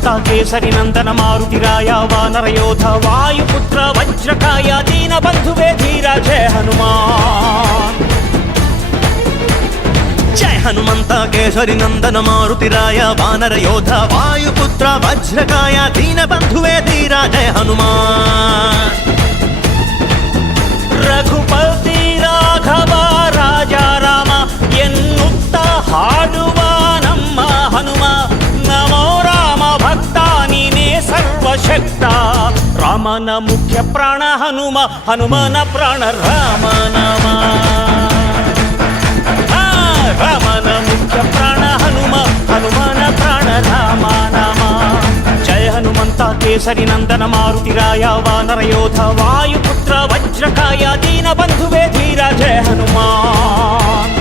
హనుమంత కేసరి నందన మారుతిరాయ వానర యోధ వాయుపుత్ర వజ్రకాయ దీన బంధువే ధీర జయ హనుమాన్. జయ హనుమంత కేసరి నందన మారుతిరాయ వానర యోధ వాయుపుత్ర వజ్రకాయ దీన బంధువే ధీర జయ హనుమాన్. ರಘುಪತಿ ರಾಘವ ರಾಜ ರಾಮ ಎನ್ನುತ್ತ ಹಾಡುವ ನಮ್ಮ ಹನುಮ ನಮೋ ರಾಮ ಭಕ್ತ ನೀನೇ ಸರ್ವಶಕ್ತ. ರಾಮನ ಮುಖ್ಯ ಪ್ರಾಣ ಹನುಮ ಹನುಮನ ಪ್ರಾಣ ರಾಮ ನಾಮ. ರಾಮನ ಮುಖ್ಯ ಪ್ರಾಣ ಹನುಮ ಹನುಮನ ಪ್ರಾಣ ರಾಮ ನಾಮ. ಜಯ ಹನುಮಂತ ಕೇಸರಿ ನಂದನ ಮಾರುತಿರಾಯ ವಾನರ ಯೋಧ ವಾಯುಪುತ್ರ ವಜ್ರಕಾಯ ದೀನ ಬಂಧುವೇ ಧೀರ ಜಯ ಹನುಮಾನ್.